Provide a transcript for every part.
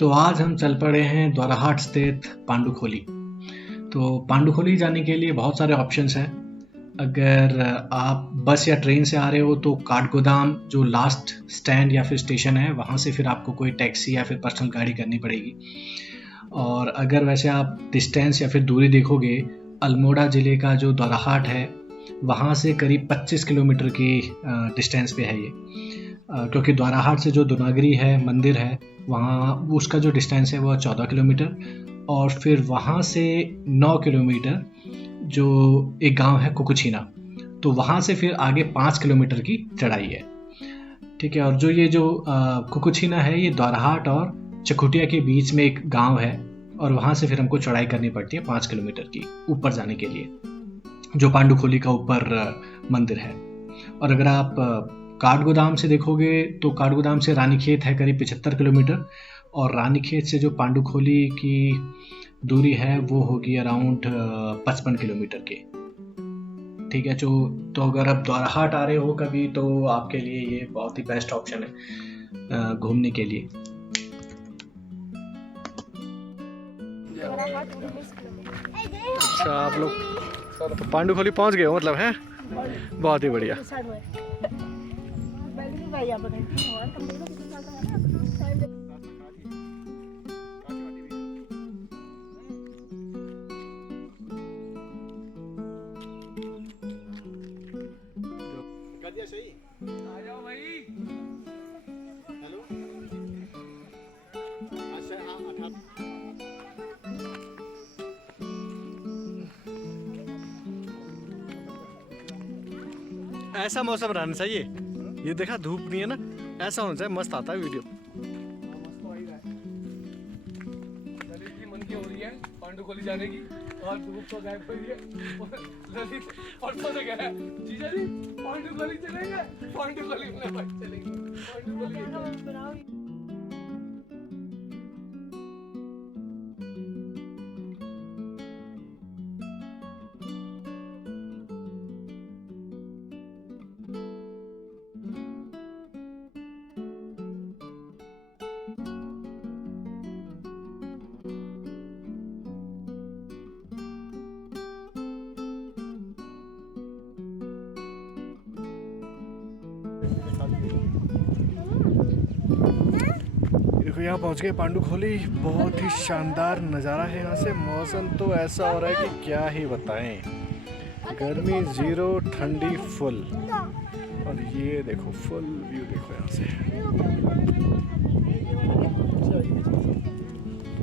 तो आज हम चल पड़े हैं द्वाराहाट स्थित पांडुखोली। तो पांडुखोली जाने के लिए बहुत सारे ऑप्शंस हैं। अगर आप बस या ट्रेन से आ रहे हो तो काठगोदाम जो लास्ट स्टैंड या फिर स्टेशन है वहाँ से फिर आपको कोई टैक्सी या फिर पर्सनल गाड़ी करनी पड़ेगी। और अगर वैसे आप डिस्टेंस या फिर दूरी देखोगे, अल्मोड़ा ज़िले का जो द्वाराहाट है वहाँ से करीब 25 किलोमीटर की डिस्टेंस पे है ये। क्योंकि द्वाराहाट से जो दुनागरी है मंदिर है वहाँ उसका जो डिस्टेंस है वो 14 किलोमीटर, और फिर वहाँ से 9 किलोमीटर जो एक गांव है कुकुछीना, तो वहाँ से फिर आगे 5 किलोमीटर की चढ़ाई है। ठीक है। और जो कुकुछीना है ये द्वाराहाट और चकुटिया के बीच में एक गांव है, और वहाँ से फिर हमको चढ़ाई करनी पड़ती है 5 किलोमीटर की ऊपर जाने के लिए, जो पांडुखोली का ऊपर मंदिर है। और अगर आप काठगोदाम से देखोगे तो काठगोदाम से रानीखेत है करीब 75 किलोमीटर, और रानीखेत से जो पांडुखोली की दूरी है वो होगी अराउंड 55 किलोमीटर की। ठीक है। तो अगर आप द्वाराहाट आ रहे हो कभी तो आपके लिए ये बहुत ही बेस्ट ऑप्शन है घूमने के लिए। अच्छा, आप लोग तो पांडुखोली पहुंच गए हो मतलब है? बहुत ही बढ़िया। सही आ जाओ भाई। हेलो। अच्छा हाँ, ऐसा मौसम रहना चाहिए। ये देखा धूप नहीं है ना, ऐसा होना चाहिए, मस्त आता है वीडियो। ललित की मन की हो रही है पांडुखोली जाने की, और धूप तो गायब हो रही है। ललित परसों से गया जीजा जी पांडुखोली चलेंगे, पांडुखोली में चलेंगे, पांडुखोली। देखो यहाँ पहुँच गए पांडुखोली। बहुत ही शानदार नज़ारा है यहाँ से। मौसम तो ऐसा हो रहा है कि क्या ही बताएं। गर्मी 0, ठंडी फुल। और ये देखो फुल व्यू देखो यहाँ से।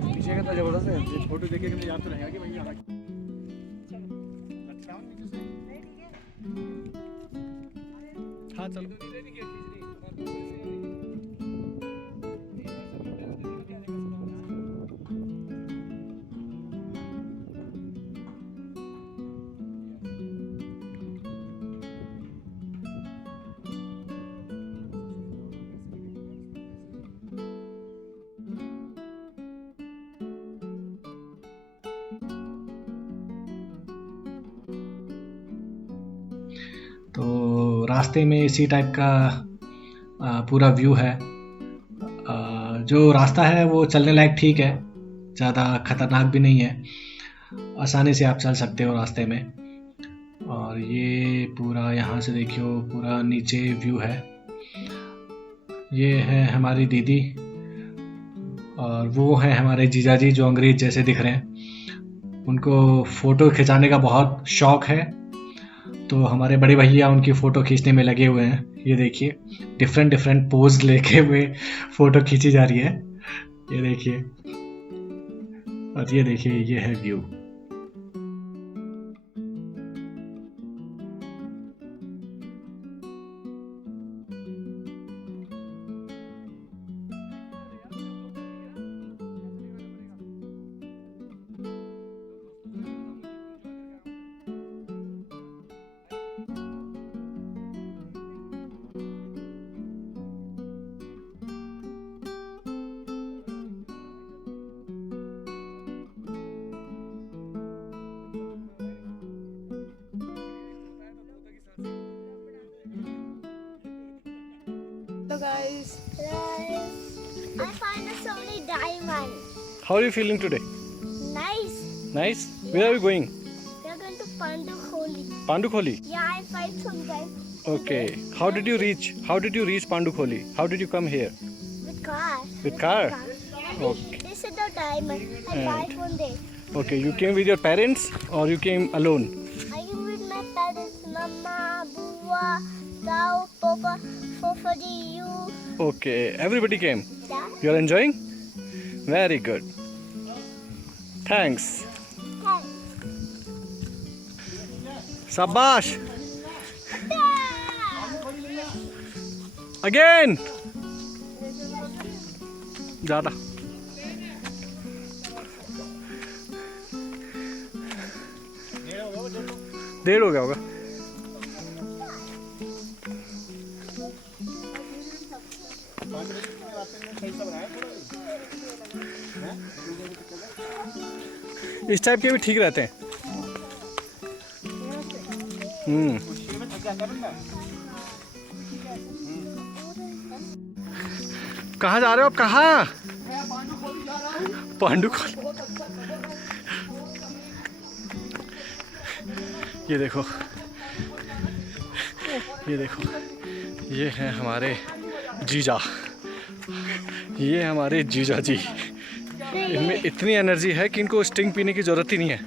पीछे कितना जबरदस्त है, फोटो देख के याद तो रहेगा कि वहीं आना। हाँ चलो। तो रास्ते में इसी टाइप का पूरा व्यू है। जो रास्ता है वो चलने लायक ठीक है, ज़्यादा खतरनाक भी नहीं है, आसानी से आप चल सकते हो रास्ते में। और ये पूरा यहाँ से देखियो पूरा नीचे व्यू है। ये है हमारी दीदी और वो है हमारे जीजा जी जो अंग्रेज जैसे दिख रहे हैं। उनको फ़ोटो खिंचाने का बहुत शौक है, तो हमारे बड़े भैया उनकी फ़ोटो खींचने में लगे हुए हैं। ये देखिए डिफरेंट पोज लेके हुए फ़ोटो खींची जा रही है। ये देखिए, और ये देखिए ये है view. Hello guys. I find a so many diamonds. How are you feeling today? Nice. Nice. Where are you going? We are going to Pandukholi. Pandukholi. Yeah, I find some guys Okay. How did you reach? How did you reach Pandukholi? How did you come here? with car. With car? And Okay. this is the diamond. I buy it one day. Okay. You came with your parents or you came alone? I am with my parents, Mama, Bua, Tao, Papa, Fofadi, you. Okay. Everybody came. Yeah. You are enjoying? Very good. Thanks. Hey. Shabash. Again. ज़्यादा देर हो गया होगा। इस type के भी ठीक रहते हैं। कहाँ जा रहे हो आप? कहाँ? पांडुखोली। ये देखो, ये देखो, ये हैं हमारे जीजा। ये हमारे जीजा जी। इनमें इतनी एनर्जी है कि इनको स्टिंग पीने की ज़रूरत ही नहीं है।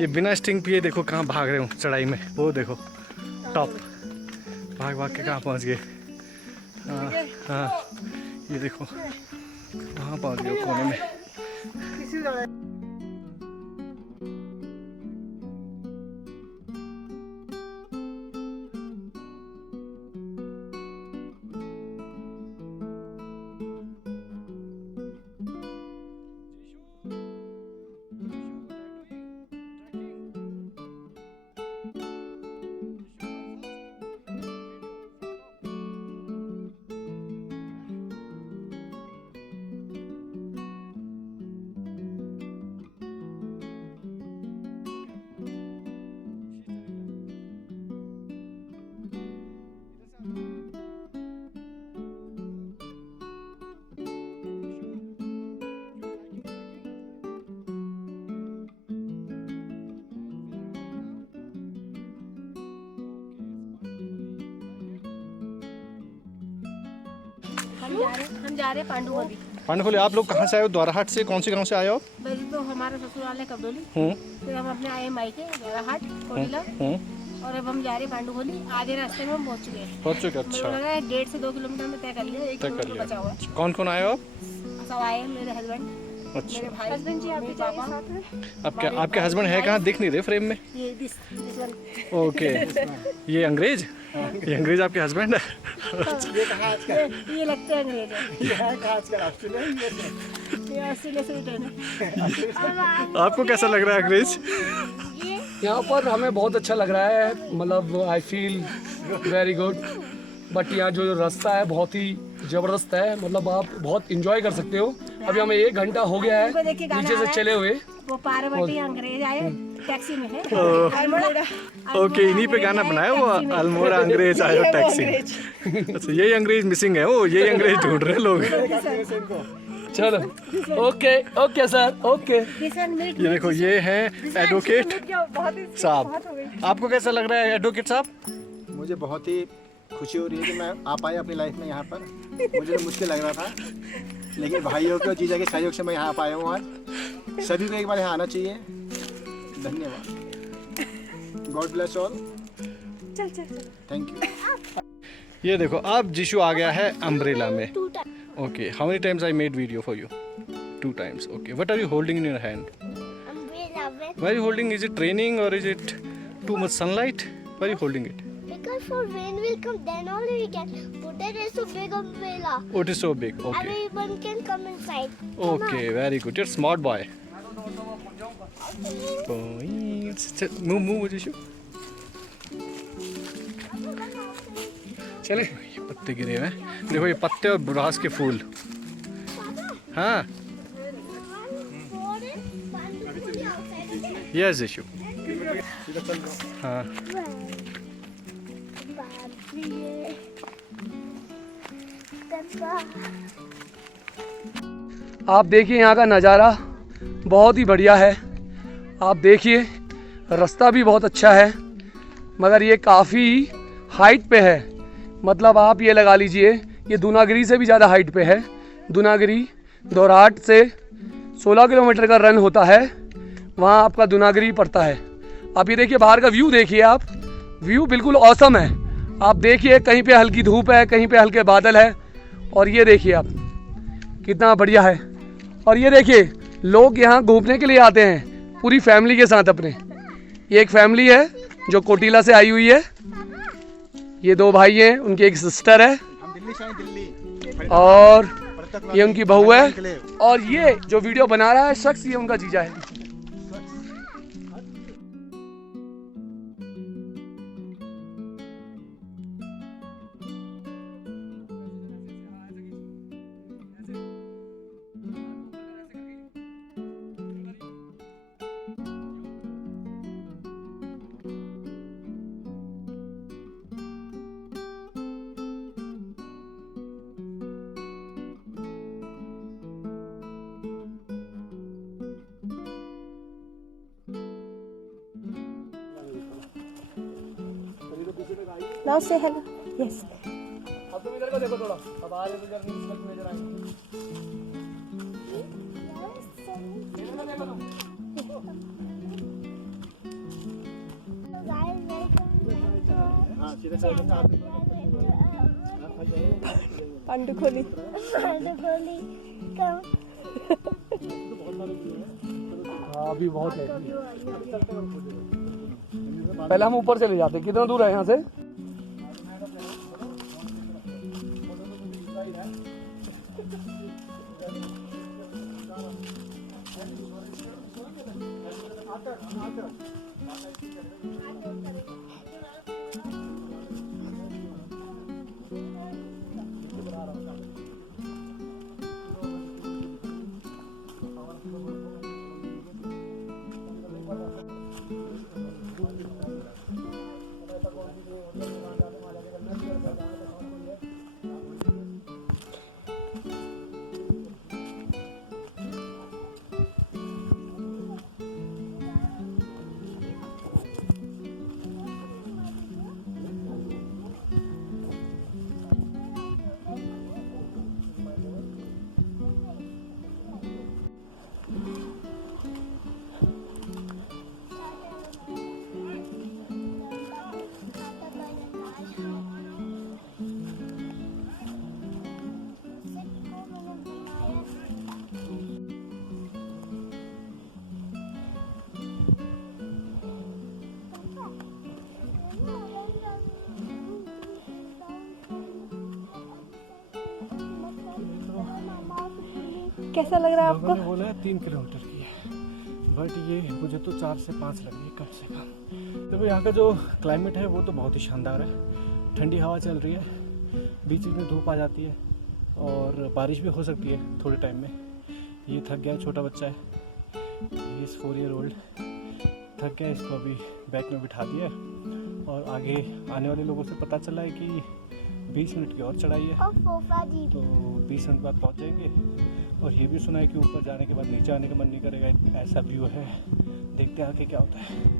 ये बिना स्टिंग पिए देखो कहाँ भाग रहे हो चढ़ाई में। वो देखो टॉप, भाग भाग के कहाँ पहुँच गए। हाँ हाँ, ये देखो वहाँ पहुँच गए कोने में। हम जा रहे हैं पांडुखोली। पांडुखोली। आप लोग कहाँ से आए हो? द्वाराहाट से? कौन से गांव से आए हो? वैसे तो हमारा ससुराल है कबडोली, फिर हम अपने आए मायके द्वाराहाट कोटिला, और अब हम जा रहे हैं पांडुखोली। आधे रास्ते में हम पहुँच चुके हैं। पहुँच चुके? अच्छा। लगा है 1.5 से 2 किलोमीटर में तय कर लिया, 1 किलोमीटर बचा हुआ है। कौन कौन आए हो आप? सब आए हैं मेरे हस्बैंड, अच्छा। मेरे भाई, हस्बैंड जी आपके पापा। आपके हस्बैंड है कहाँ? दिख नहीं रहे फ्रेम में। ये दिस वन। ओके। ये अंग्रेज? ये अंग्रेज आपके हस्बैंड है? ये लगते हैं अंग्रेज हैं। ये ऑस्ट्रेलिया से रिटर्न है। आपको कैसा लग रहा है अंग्रेज? यहाँ पर हमें बहुत अच्छा लग रहा है, मतलब I feel very good. But यहाँ जो रास्ता है बहुत ही ज़बरदस्त है, मतलब आप बहुत इंजॉय कर सकते हो। अभी हमें 1 घंटा हो गया है नीचे से चले हुए। वो पार्वती अंग्रेज आए टैक्सी में है। ओके, इन्हीं पे गाना बनाया वो अल्मोड़ा अंग्रेज आया टैक्सी। अच्छा, यही अंग्रेज मिसिंग है। वो यही अंग्रेज ढूंढ रहे हैं लोग। चलो ओके ओके सर ओके। ये देखो, ये है एडवोकेट साहब। आपको कैसा लग रहा है एडवोकेट साहब? मुझे बहुत ही खुशी हो रही है कि मैं आ पाया अपनी लाइफ में यहाँ पर। मुझे तो मुश्किल लग रहा था, लेकिन भाइयों के और जीजा के सहयोग से मैं यहाँ पाया हूँ आज। सभी को एक बार यहाँ आना चाहिए। धन्यवाद। God bless all. Thank you. ये देखो, अब जिशु आ गया है अम्ब्रेला में। Okay, how many times I made video for you? 2 times. Okay, what are you holding in your hand? Umbrella. Why are you holding? Is it raining or is it too much sunlight? Why are you holding it? Because for rain will come, then only we can put it as a big umbrella. Oh, it is so big. Okay. Everyone can come inside. Okay, very good. You're a smart boy. Move, Jishu. चले। ये पत्ते गिरे हुए हैं, देखो ये पत्ते और बुरास के फूल। हाँ, यस जिशु। हाँ, आप देखिए यहाँ का नज़ारा बहुत ही बढ़िया है। आप देखिए रास्ता भी बहुत अच्छा है, मगर ये काफ़ी हाइट पे है। मतलब आप ये लगा लीजिए ये दूनागिरी से भी ज़्यादा हाइट पे है। दूनागिरी दोराहाट से 16 किलोमीटर का रन होता है, वहाँ आपका दूनागिरी पड़ता है। आप ये देखिए बाहर का व्यू देखिए, आप व्यू बिल्कुल औसम है। आप देखिए कहीं पे हल्की धूप है, कहीं पे हल्के बादल है, और ये देखिए आप कितना बढ़िया है। और ये देखिए लोग यहाँ घूमने के लिए आते हैं पूरी फैमिली के साथ अपने। ये एक फैमिली है जो कोटिला से आई हुई है। ये 2 भाई हैं, उनकी एक सिस्टर है, और ये उनकी बहू है, और ये जो वीडियो बना रहा है शख्स ये उनका जीजा है। Now say hello. Yes. अब तुम इधर को देखो थोड़ा, अब आ रहे तो इधर नजर आएंगे। इधर देखो तुम। पांडुखोली। हाँ अभी बहुत है। पहले हम ऊपर चले जाते। कितना दूर है यहाँ से? कैसा लग रहा है आपको? बोला है 3 किलोमीटर की है, बट ये मुझे तो 4 से 5 लग रही है कम से कम। तो यहाँ का जो क्लाइमेट है वो तो बहुत ही शानदार है। ठंडी हवा चल रही है, बीच में धूप आ जाती है और बारिश भी हो सकती है थोड़े टाइम में। ये थक गया, छोटा बच्चा है, ये 4 ईयर ओल्ड थक गया। इसको अभी बैक में बिठा दिया और आगे आने वाले लोगों से पता चला है कि 20 मिनट की और चढ़ाई है, तो 20 मिनट बाद पहुँच जाएंगे। और ये भी सुना है कि ऊपर जाने के बाद नीचे आने का मन नहीं करेगा, ऐसा व्यू है। देखते हैं आगे क्या होता है।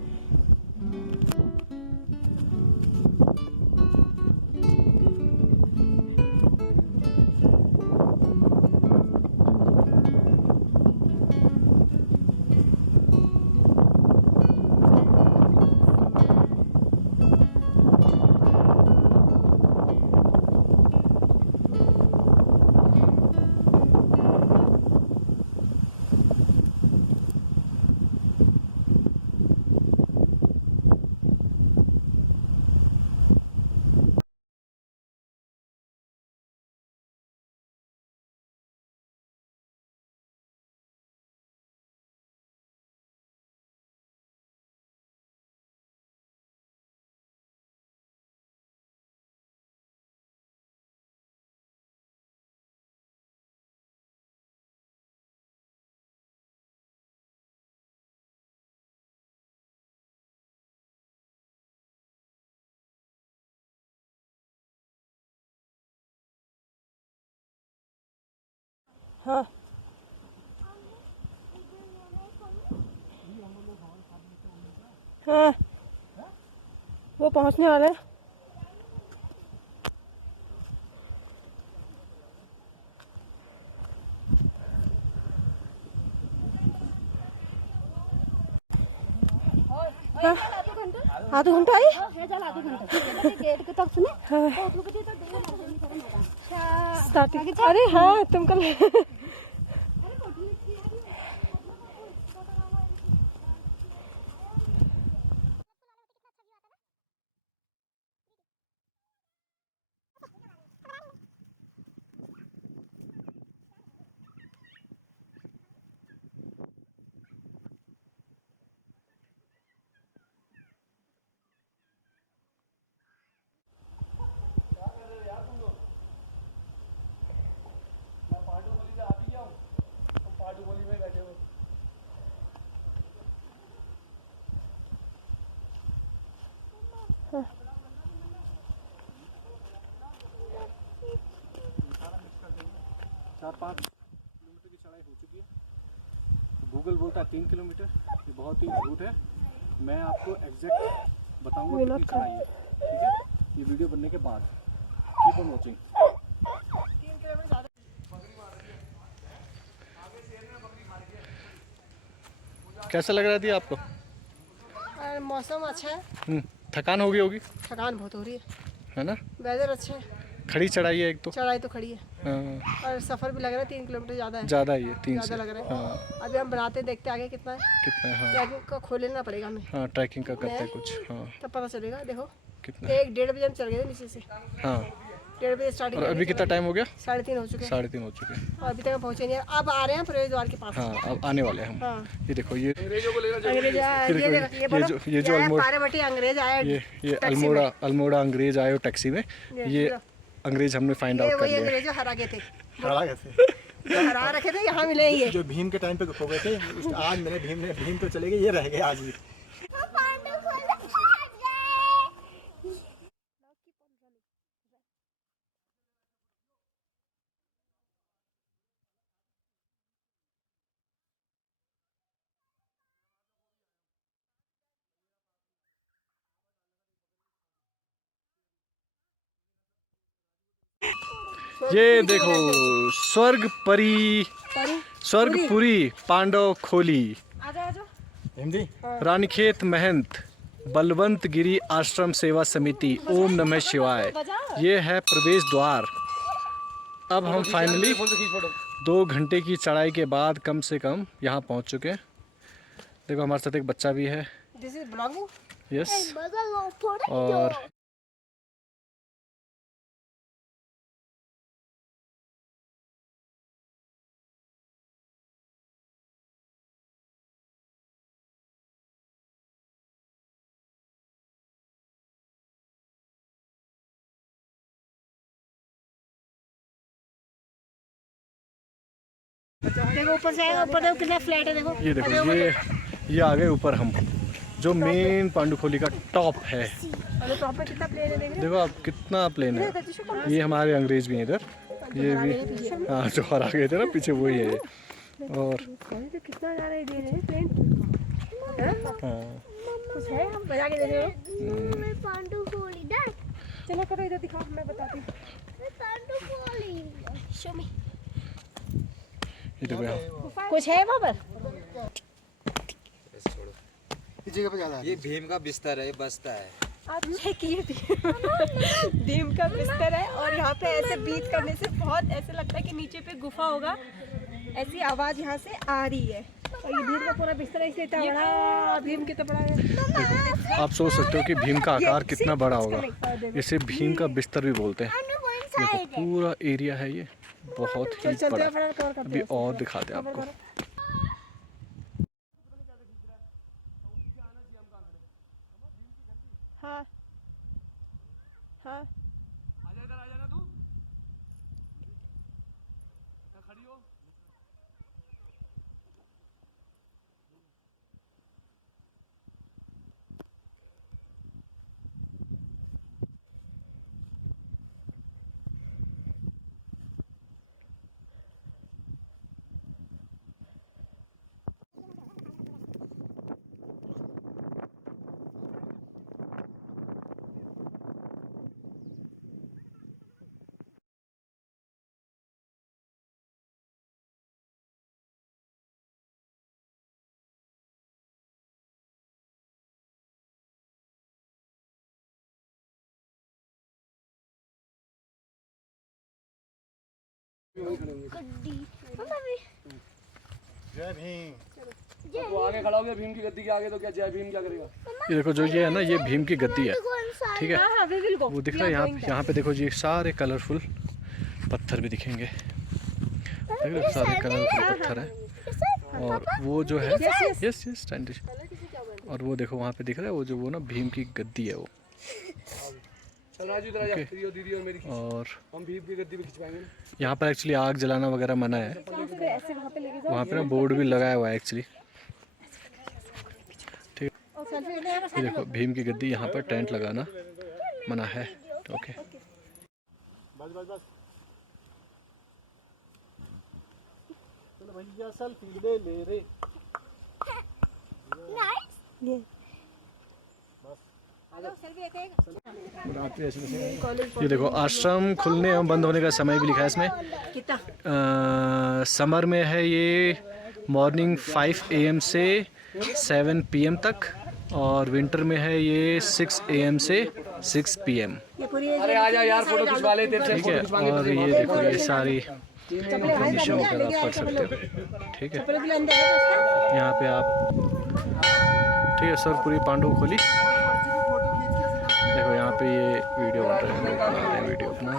हाँ हाँ वो पहुंचने वाले हैं। आधा घंटा आई स्टार्टिंग। अरे हाँ तुम कल चार पाँच किलोमीटर की चढ़ाई हो चुकी है। गूगल बोलता है 3 किलोमीटर, ये बहुत ही झूठ है। मैं आपको एग्जैक्ट बताऊंगा कितनी चढ़ाई है, ठीक है, ये वीडियो बनने के बाद। Keep on watching. कैसा लग रहा थी आपको? मौसम अच्छा है, थकान हो गई होगी, थकान बहुत हो रही है ना? वेदर अच्छा है, खड़ी चढ़ाई है एक तो। चढ़ाई तो खड़ी है हाँ, और सफर भी लग रहा है 3 किलोमीटर ज़्यादा है, ज़्यादा ही है, 3 से। ज़्यादा लग रहा है। हाँ, अभी हम बनाते देखते आगे कितना है, कितना है? हाँ ट्रैकिंग का खोल लेना पड़ेगा हमें, हाँ, ट्रैकिंग का करते हैं कुछ। हाँ, तब पता चलेगा। देखो कितना है? 1-1:30 बजे हम चल गए थे नीचे से, हाँ, 1:30 बजे स्टार्टिंग। और अभी कितना टाइम हो गया? 3:30 हो चुके हैं 3:30 हो चुके हैं। और अभी तक हम पहुँचे नहीं हैं। अब आ रहे हैं प्रवेश द्वार के पास। हाँ, अब आने वाले हैं हम। हाँ ये देखो, ये अंग्रेज आया, ये ये देखो, देखो, ये बोलो, ये जो आया अल्मोड़ा, पारेवटी अंग्रेज आया ये टैक्सी में। अल्मोड़ा अंग्रेज आए हो टैक्सी में। ये अंग्रेज हमने फाइंड ये आउट कर वही लिया। अंग्रेज जो हरा गए थे, खड़ा कैसे जो हरा रखे थे, यहाँ मिले ये। जो भीम के टाइम पे खो गए थे, आज मैंने भीम तो चले गए, ये रह गए आज भी। ये देखो, स्वर्गपुरी पांडव खोली, आजा आजा। हिंदी रानीखेत महंत बलवंत गिरी आश्रम सेवा समिति, ओम नमः शिवाय। ये है प्रवेश द्वार। अब हम फाइनली 2 घंटे की चढ़ाई के बाद कम से कम यहाँ पहुँच चुके हैं। देखो हमारे साथ एक बच्चा भी है। This is blogging. यस, और देखो ऊपर से आएगा, ऊपर देखो कितना फ्लैट है। देखो ये देखो, ये आ गए ऊपर हम, जो मेन पांडुखोली का टॉप है। और टॉप पे कितना प्लेन है, देख रहे देखो आप कितना प्लेन है। ये हमारे अंग्रेज भी हैं इधर, ये भी। हाँ, जो हरा गए थे ना पीछे, वही है ये। और हो। तो कितना जा रहा है, दे रहे हैं प्लेन। हाँ, कुछ है, हम बजा के दे रहे हो। मैं पांडु खोली ना, चलो करो इधर दिखाओ, मैं बताती हूँ। मैं पांडु खोली, शो मी। ये देखो यहाँ। कुछ है वहाँ पर? इस जगह पे ज्यादा ये भीम का बिस्तर है, ये बसता है। अच्छा की भीम का बिस्तर है, और यहाँ पे ऐसे बीट करने से बहुत ऐसे लगता है कि नीचे पे गुफा होगा, ऐसी आवाज यहाँ से आ रही है। और ये भीम का पूरा बिस्तर ऐसे इतना बड़ा, भीम कितना बड़ा है। देखो, आप सोच सकते हो कि भीम का आकार कितना बड़ा होगा। इसे भीम का बिस्तर भी बोलते हैं। देखो पूरा एरिया है ये, बहुत ही बड़ा। अभी और दिखाते हैं आपको। हाँ हाँ गड्डी मम्मा भी जय भीम। तो आगे खड़ा हो गया भीम की गद्दी के आगे, तो क्या जय भीम क्या करेगा? ये देखो जो ये है ना, ये भीम की गद्दी है, ठीक है। हाँ वी विल गो। वो दिख रहा है यहाँ पे देखो जी, सारे कलरफुल पत्थर भी दिखेंगे, देख रहे हो, सारे कलरफुल पत्थर है। और वो जो है, यस यस स्टैंडिश, और वो देखो वहाँ पे दिख रहा है वो जो वो ना भीम की गद्दी है वो। चल राजू इधर आ जा, तेरी और दीदी और मेरी और हम भीम की गद्दी पे खिंचवाएंगे ना। यहाँ पर एक्चुअली आग जलाना वगैरह मना है, ऐसे वहाँ पे लेके जाओ। वहाँ पे ना बोर्ड भी लगाया हुआ है एक्चुअली, ठीक है। ये देखो भीम की गद्दी, यहाँ पर टेंट लगाना मना है, ओके। बस बस बस, चलो भैया सेल्फी ले रे। नाइस ये देखो आश्रम खुलने एवं बंद होने का समय भी लिखा है इसमें। समर में है ये मॉर्निंग 5 AM से 7 PM तक, और विंटर में है ये 6 AM से 6 PM, अरे आ जा यार, फोटो खिंचवा ले तेरे से, ठीक है। और ये देखो ये सारी इंफॉर्मेशन वगैरह आप पढ़ सकते हो, ठीक है। यहाँ पे आप, ठीक है सर, पूरी पांडु खोली, देखो यहाँ पे ये वीडियो बन रहा है, बना रहे हैं वीडियो अपना।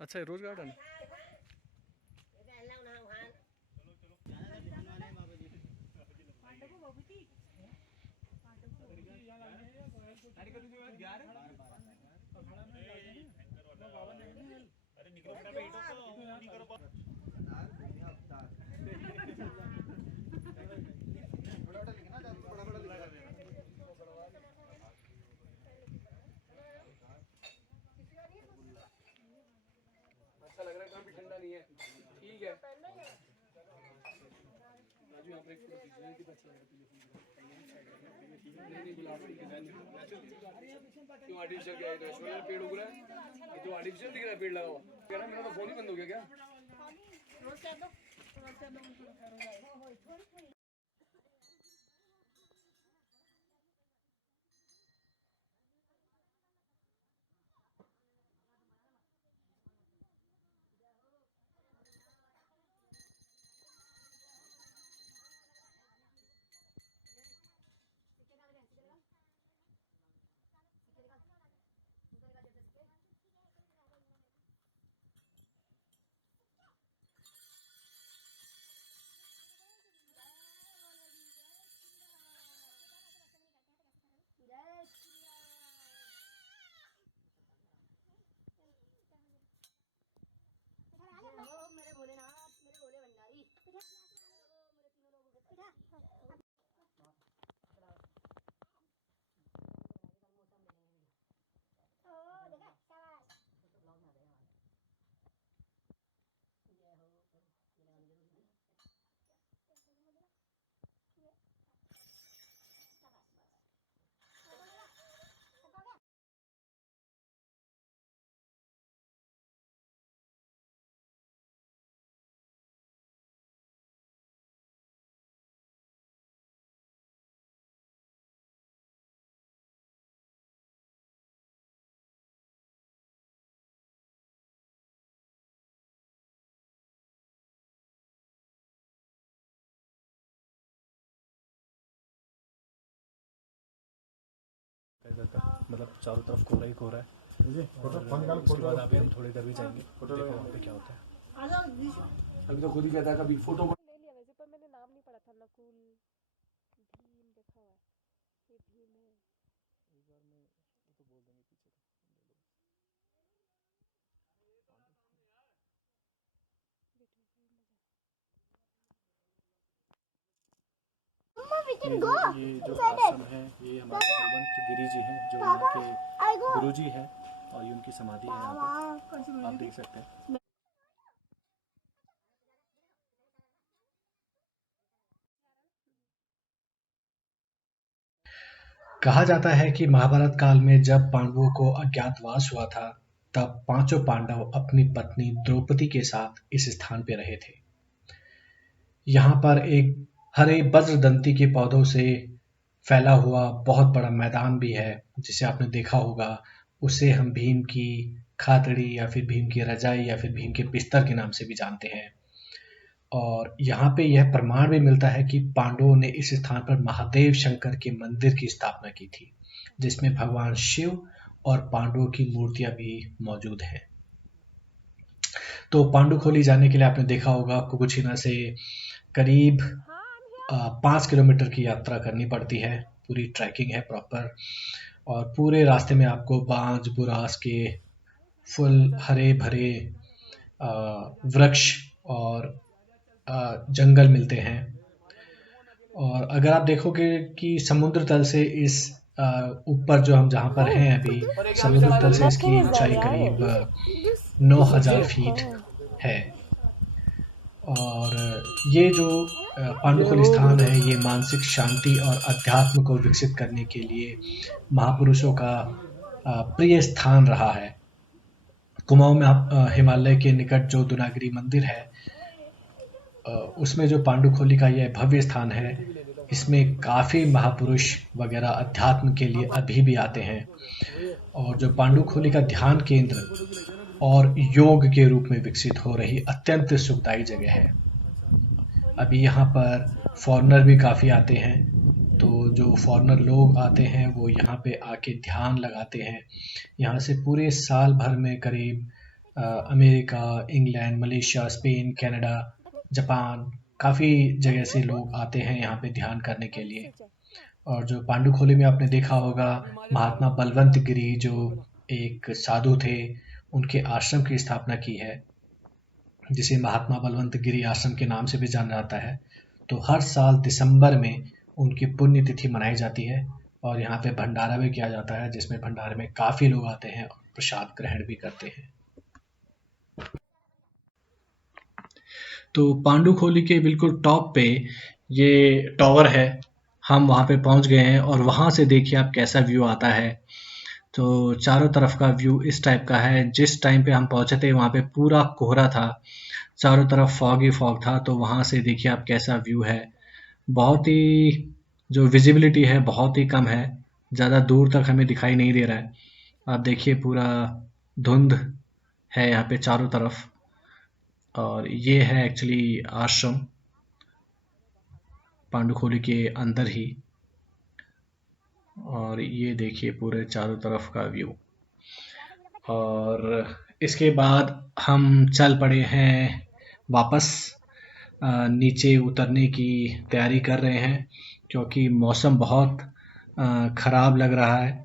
अच्छा ये रोज गार्डन, अच्छा लग रहा है, काम भी ठंडा नहीं है, ठीक है। राजू यहाँ पर एक फोटो खींचना, कितना अच्छा लग रहा है। नहीं गुलाब क्यों आर्टिफिशियल, क्या है नेचुरल पेड़ उग रहा है, ये तो आर्टिफिशियल दिख रहा है पेड़ लगा हुआ। कह रहा मेरा तो फोन ही बंद हो गया क्या? मतलब चारों तरफ कोहरा ही कोहरा है, उसके बाद अभी हम थोड़ी देर भी जाएंगे, देखो वहाँ पे क्या होता है। अभी तो खुद ही कहता है कभी फोटो ले लिया वैसे, पर मैंने नाम नहीं पढ़ा था। नकुल भीम लिखा हुआ है, ये भीम है। एक बार मैं वो तो बोल देंगे पीछे तो we can go ये जो आश्रम है ये हमारे बलवंत गिरी जी हैं, जो यहाँ के गुरु जी हैं, और ये उनकी समाधि है यहाँ पे, आप देख सकते हैं। कहा जाता है कि महाभारत काल में जब पांडवों को अज्ञातवास हुआ था, तब पांचों पांडव अपनी पत्नी द्रौपदी के साथ इस स्थान पे रहे थे। यहाँ पर एक हरे वज्रदंती के पौधों से फैला हुआ बहुत बड़ा मैदान भी है, जिसे आपने देखा होगा। उसे हम भीम की खातड़ी या फिर भीम की रजाई या फिर भीम के बिस्तर के नाम से भी जानते हैं। और यहाँ पे यह प्रमाण भी मिलता है कि पांडवों ने इस स्थान पर महादेव शंकर के मंदिर की स्थापना की थी, जिसमें भगवान शिव और पांडवों की मूर्तियां भी मौजूद हैं। तो पांडुखोली जाने के लिए आपने देखा होगा कुकुचिना से करीब 5 किलोमीटर की यात्रा करनी पड़ती है। पूरी ट्रैकिंग है प्रॉपर, और पूरे रास्ते में आपको बांज बुरास के फुल हरे भरे वृक्ष और जंगल मिलते हैं। और अगर आप देखोगे कि समुद्र तल से इस ऊपर जो हम जहाँ पर हैं अभी, समुद्र तल से इसकी ऊंचाई करीब 9000 फीट है। और ये जो पांडुखोली स्थान है, ये मानसिक शांति और अध्यात्म को विकसित करने के लिए महापुरुषों का प्रिय स्थान रहा है। कुमाऊं में आप हिमालय के निकट जो दुनागिरी मंदिर है, उसमें जो पांडुखोली का यह भव्य स्थान है, इसमें काफ़ी महापुरुष वगैरह अध्यात्म के लिए अभी भी आते हैं। और जो पांडुखोली का ध्यान केंद्र और योग के रूप में विकसित हो रही अत्यंत सुखदायी जगह है। अभी यहाँ पर फॉरेनर भी काफ़ी आते हैं, तो जो फॉरेनर लोग आते हैं वो यहाँ पे आके ध्यान लगाते हैं। यहाँ से पूरे साल भर में करीब America, England, Malaysia, Spain, Canada, Japan, काफ़ी जगह से लोग आते हैं यहाँ पे ध्यान करने के लिए। और जो पांडुखोली में आपने देखा होगा, महात्मा बलवंत गिरी जो एक साधु थे, उनके आश्रम की स्थापना की है, जिसे महात्मा बलवंत गिरी आश्रम के नाम से भी जाना जाता है। तो हर साल दिसंबर में उनकी पुण्यतिथि मनाई जाती है, और यहाँ पे भंडारा भी किया जाता है, जिसमें भंडारे में काफ़ी लोग आते हैं और प्रसाद ग्रहण भी करते हैं। तो पांडुखोली के बिल्कुल टॉप पे ये टावर है, हम वहाँ पे पहुँच गए हैं, और वहाँ से देखिए आप कैसा व्यू आता है। तो चारों तरफ का व्यू इस टाइप का है। जिस टाइम पे हम पहुँचे थे वहाँ पे पूरा कोहरा था, चारों तरफ फॉग ही फॉग था। तो वहाँ से देखिए आप कैसा व्यू है। बहुत ही जो विजिबिलिटी है बहुत ही कम है, ज़्यादा दूर तक हमें दिखाई नहीं दे रहा है। आप देखिए पूरा धुंध है यहाँ पे चारों तरफ। और ये है एक्चुअली आश्रम पांडुखोली के अंदर ही। और ये देखिए पूरे चारों तरफ का व्यू। और इसके बाद हम चल पड़े हैं वापस, नीचे उतरने की तैयारी कर रहे हैं, क्योंकि मौसम बहुत ख़राब लग रहा है।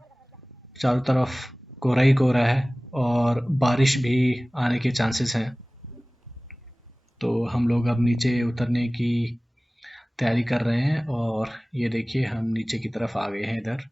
चारों तरफ कोहरा ही कोहरा है और बारिश भी आने के चांसेस हैं। तो हम लोग अब नीचे उतरने की तैयारी कर रहे हैं, और ये देखिए हम नीचे की तरफ आ गए हैं इधर।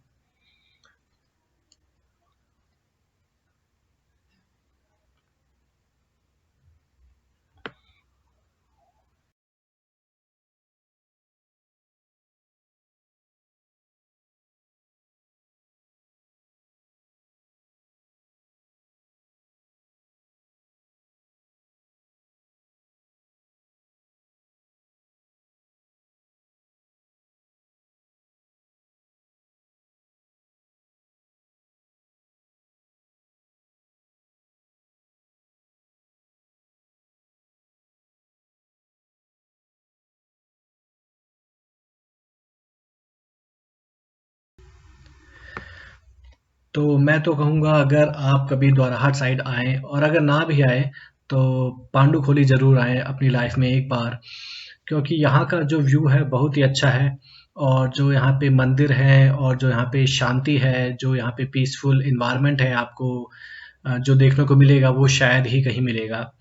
तो मैं तो कहूँगा अगर आप कभी द्वाराहाट साइड आएँ, और अगर ना भी आए तो पांडुखोली ज़रूर आएँ अपनी लाइफ में एक बार, क्योंकि यहाँ का जो व्यू है बहुत ही अच्छा है। और जो यहाँ पे मंदिर है और जो यहाँ पे शांति है, जो यहाँ पे पीसफुल इन्वायरमेंट है, आपको जो देखने को मिलेगा वो शायद ही कहीं मिलेगा।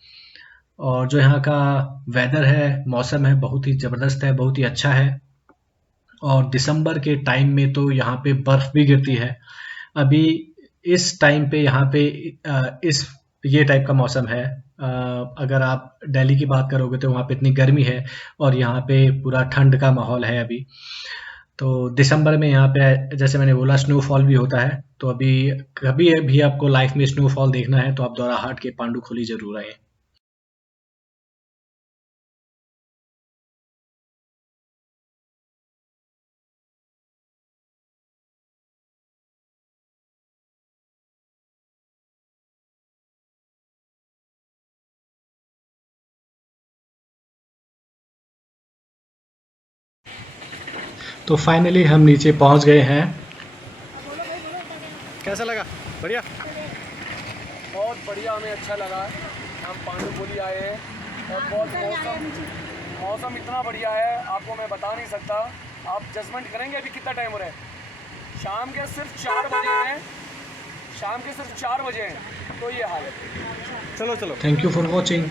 और जो यहाँ का वेदर है, मौसम है, बहुत ही ज़बरदस्त है, बहुत ही अच्छा है। और दिसंबर के टाइम में तो यहाँ पे बर्फ़ भी गिरती है। अभी इस टाइम पे यहाँ पे इस ये टाइप का मौसम है। अगर आप दिल्ली की बात करोगे तो वहाँ पे इतनी गर्मी है, और यहाँ पे पूरा ठंड का माहौल है अभी। तो दिसंबर में यहाँ पे जैसे मैंने बोला स्नोफॉल भी होता है, तो अभी कभी भी आपको लाइफ में स्नोफॉल देखना है तो आप द्वाराहाट के पांडुखोली जरूर आए। तो फाइनली हम नीचे पहुँच गए हैं। कैसा लगा? बढ़िया। बहुत बढ़िया, हमें अच्छा लगा। हम पांडुखोली आए हैं और बहुत मौसम इतना बढ़िया है, आपको मैं बता नहीं सकता। आप जजमेंट करेंगे अभी कितना टाइम हो रहा है। शाम के सिर्फ 4 बजे हैं, शाम के सिर्फ 4 बजे हैं, तो ये हाल है। चलो चलो। Thank you for watching.